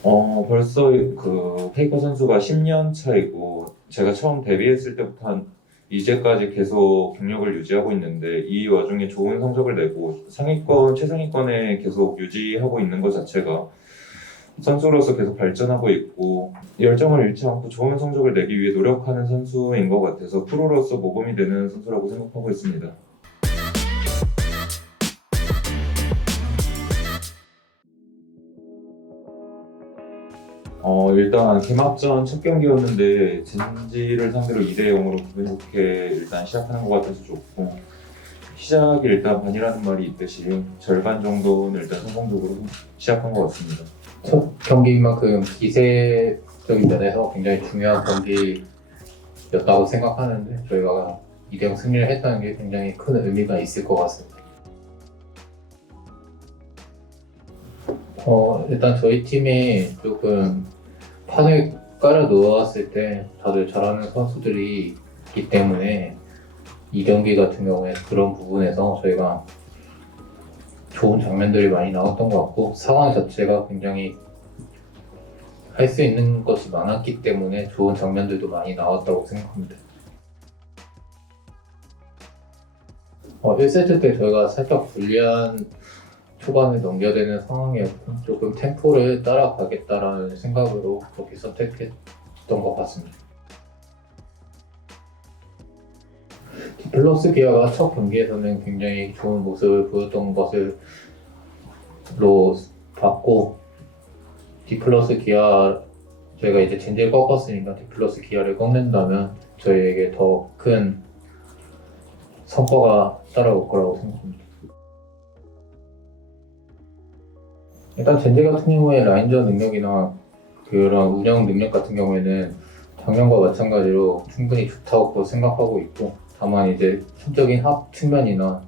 벌써 그 페이커 선수가 10년 차이고, 제가 처음 데뷔했을 때부터 한 이제까지 계속 경력을 유지하고 있는데, 이 와중에 좋은 성적을 내고 상위권, 최상위권에 계속 유지하고 있는 것 자체가 선수로서 계속 발전하고 있고, 열정을 잃지 않고 좋은 성적을 내기 위해 노력하는 선수인 것 같아서 프로로서 모범이 되는 선수라고 생각하고 있습니다. 일단 개막전 첫 경기였는데 젠지를 상대로 2대 0으로 기분 좋게 일단 시작하는 것 같아서 좋고, 시작이 일단 반이라는 말이 있듯이 절반 정도는 일단 성공적으로 시작한 것 같습니다. 첫 경기인 만큼 기세적인 면에서 굉장히 중요한 경기였다고 생각하는데 저희가 2대0 승리를 했다는 게 굉장히 큰 의미가 있을 것 같습니다. 일단 저희 팀이 조금 판을 깔아 놓았을 때 다들 잘하는 선수들이 있기 때문에 이 경기 같은 경우에 그런 부분에서 저희가 좋은 장면들이 많이 나왔던 것 같고 상황 자체가 굉장히 할 수 있는 것이 많았기 때문에 좋은 장면들도 많이 나왔다고 생각합니다. 1세트 때 저희가 살짝 불리한 초반에 넘겨야 되는 상황이었고 조금 템포를 따라가겠다라는 생각으로 그렇게 선택했던 것 같습니다. 디플러스 기아가 첫 경기에서는 굉장히 좋은 모습을 보였던 것으로 봤고 디플러스 기아 저희가 이제 젠지를 꺾었으니까 디플러스 기아를 꺾는다면 저희에게 더 큰 성과가 따라올 거라고 생각합니다. 일단 젠지 같은 경우에 라인전 능력이나 그런 운영 능력 같은 경우에는 작년과 마찬가지로 충분히 좋다고 생각하고 있고 다만 이제 심적인 합 측면이나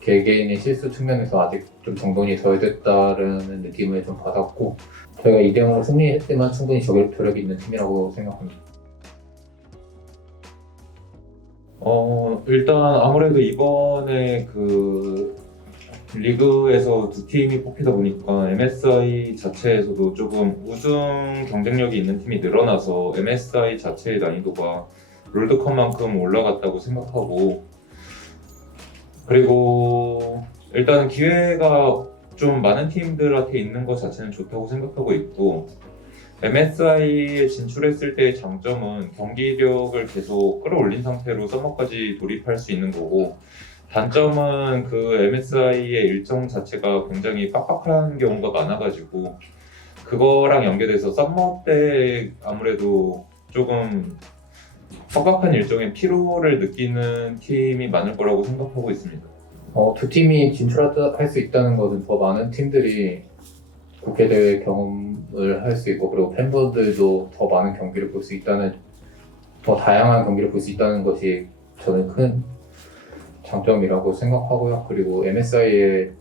개개인의 실수 측면에서 아직 좀 정돈이 덜 됐다는 느낌을 좀 받았고 저희가 2대0으로 승리했지만 충분히 저격투력이 있는 팀이라고 생각합니다. 일단 아무래도 이번에 그 리그에서 두 팀이 뽑히다 보니까 MSI 자체에서도 조금 우승 경쟁력이 있는 팀이 늘어나서 MSI 자체의 난이도가 롤드컵만큼 올라갔다고 생각하고, 그리고 일단은 기회가 좀 많은 팀들한테 있는 것 자체는 좋다고 생각하고 있고, MSI에 진출했을 때의 장점은 경기력을 계속 끌어올린 상태로 서머까지 돌입할 수 있는 거고, 단점은 그 MSI의 일정 자체가 굉장히 빡빡한 경우가 많아가지고 그거랑 연계돼서 썸머 때 아무래도 조금 빡빡한 일정에 피로를 느끼는 팀이 많을 거라고 생각하고 있습니다. 두 팀이 진출할 수 있다는 것은 더 많은 팀들이 국제대회 경험을 할 수 있고 그리고 팬분들도 더 많은 경기를 볼 수 있다는 더 다양한 경기를 볼 수 있다는 것이 저는 큰 장점이라고 생각하고요. 그리고 MSI의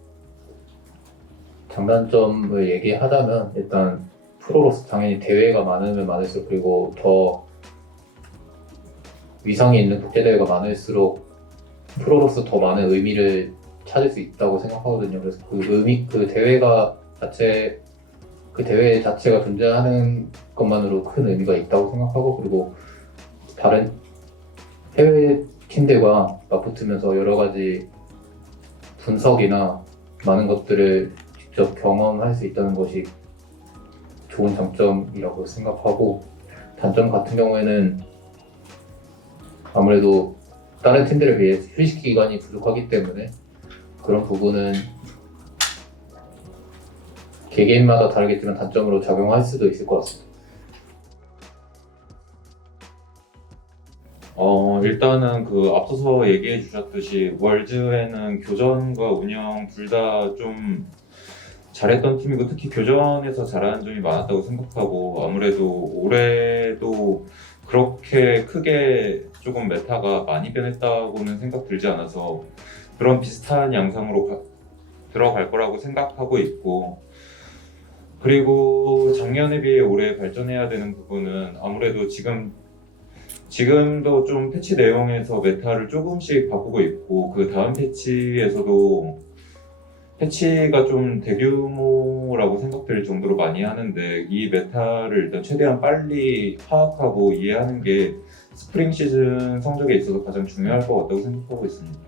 장단점을 얘기하자면 일단 프로로서 당연히 대회가 많으면 많을수록 그리고 더 위상이 있는 국제대회가 많을수록 프로로서 더 많은 의미를 찾을 수 있다고 생각하거든요. 그래서 그 대회 자체가 존재하는 것만으로 큰 의미가 있다고 생각하고 그리고 다른 해외 팀들과 맞붙으면서 여러 가지 분석이나 많은 것들을 직접 경험할 수 있다는 것이 좋은 장점이라고 생각하고 단점 같은 경우에는 아무래도 다른 팀들에 비해 휴식 기간이 부족하기 때문에 그런 부분은 개개인마다 다르겠지만 단점으로 작용할 수도 있을 것 같습니다. 일단은 그 앞서서 얘기해 주셨듯이 월즈에는 교전과 운영 둘 다 좀 잘했던 팀이고 특히 교전에서 잘하는 점이 많았다고 생각하고, 아무래도 올해도 그렇게 크게 조금 메타가 많이 변했다고는 생각 들지 않아서 그런 비슷한 양상으로 들어갈 거라고 생각하고 있고, 그리고 작년에 비해 올해 발전해야 되는 부분은 아무래도 지금도 좀 패치 내용에서 메타를 조금씩 바꾸고 있고 그 다음 패치에서도 패치가 좀 대규모라고 생각될 정도로 많이 하는데 이 메타를 일단 최대한 빨리 파악하고 이해하는 게 스프링 시즌 성적에 있어서 가장 중요할 것 같다고 생각하고 있습니다.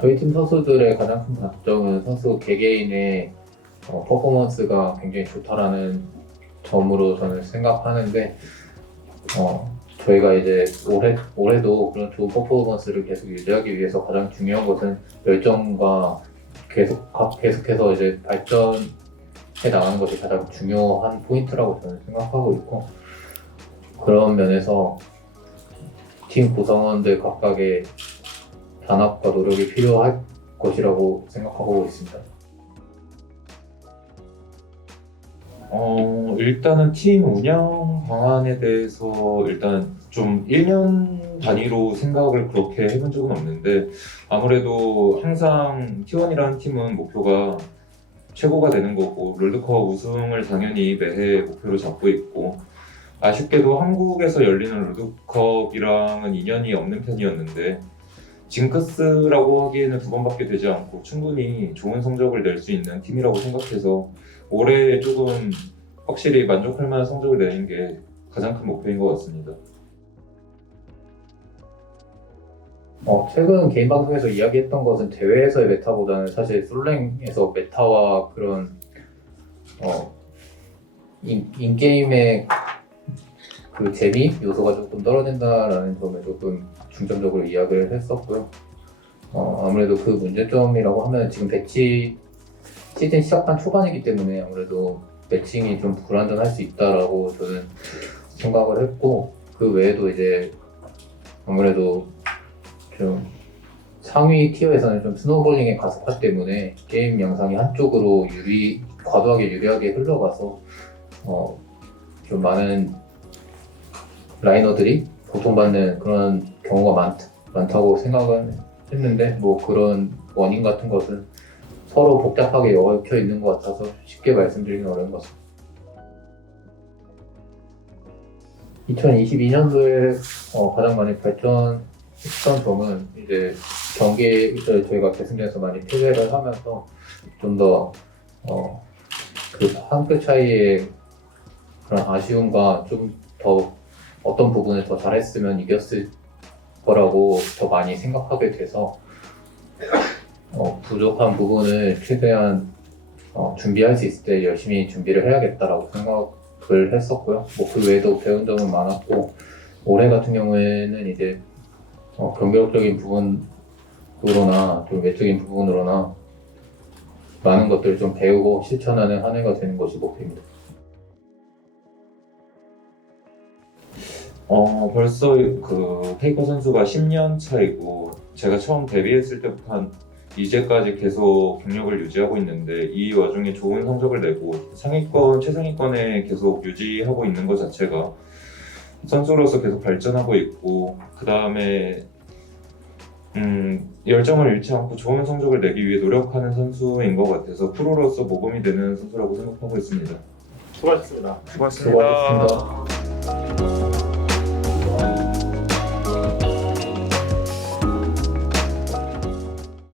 저희 팀 선수들의 가장 큰 장점은 선수 개개인의 퍼포먼스가 굉장히 좋다라는 점으로 저는 생각하는데 저희가 이제 올해도 그런 좋은 퍼포먼스를 계속 유지하기 위해서 가장 중요한 것은 열정과 계속해서 이제 발전해 나가는 것이 가장 중요한 포인트라고 저는 생각하고 있고, 그런 면에서 팀 구성원들 각각의 단합과 노력이 필요할 것이라고 생각하고 있습니다. 일단은 팀 운영 방안에 대해서 일단 좀 1년 단위로 생각을 그렇게 해본 적은 없는데, 아무래도 항상 T1이라는 팀은 목표가 최고가 되는 거고 롤드컵 우승을 당연히 매해 목표로 잡고 있고, 아쉽게도 한국에서 열리는 롤드컵이랑은 인연이 없는 편이었는데 징크스라고 하기에는 2번밖에 되지 않고 충분히 좋은 성적을 낼 수 있는 팀이라고 생각해서 올해 조금 확실히 만족할 만한 성적을 내는 게 가장 큰 목표인 것 같습니다. 최근 개인 방송에서 이야기했던 것은 대회에서의 메타보다는 사실 솔랭에서 메타와 그런 인게임의 그 재미 요소가 조금 떨어진다라는 점에 조금 중점적으로 이야기를 했었고요. 아무래도 그 문제점이라고 하면 지금 배치 시즌 시작한 초반이기 때문에 아무래도 매칭이 좀 불안전할 수 있다라고 저는 생각을 했고, 그 외에도 이제 아무래도 좀 상위 티어에서는 좀 스노우볼링의 가속화 때문에 게임 양상이 한쪽으로 과도하게 유리하게 흘러가서 좀 많은 라이너들이 고통받는 그런 경우가 많다고 생각은 했는데, 뭐 그런 원인 같은 것은 서로 복잡하게 얽혀 있는 것 같아서 쉽게 말씀드리긴 어려운 것 같습니다. 2022년도에 가장 많이 발전했던 점은 이제 경기를 저희가 결승전에서 많이 패배를 하면서 좀 더 그 한 끗 차이의 그런 아쉬움과 좀 더 어떤 부분을 더 잘했으면 이겼을 거라고 더 많이 생각하게 돼서 부족한 부분을 최대한 준비할 수 있을 때 열심히 준비를 해야겠다라고 생각을 했었고요. 뭐 그 외에도 배운 점은 많았고, 올해 같은 경우에는 이제 경기력적인 부분으로나 좀 외적인 부분으로나 많은 것들을 좀 배우고 실천하는 한 해가 되는 것이 목표입니다. 벌써 그 페이커 선수가 10년 차이고 제가 처음 데뷔했을 때부터 한 이제까지 계속 경력을 유지하고 있는데, 이 와중에 좋은 성적을 내고 상위권, 최상위권에 계속 유지하고 있는 것 자체가 선수로서 계속 발전하고 있고, 그 다음에 열정을 잃지 않고 좋은 성적을 내기 위해 노력하는 선수인 것 같아서 프로로서 모범이 되는 선수라고 생각하고 있습니다. 수고하셨습니다. 수고하셨습니다.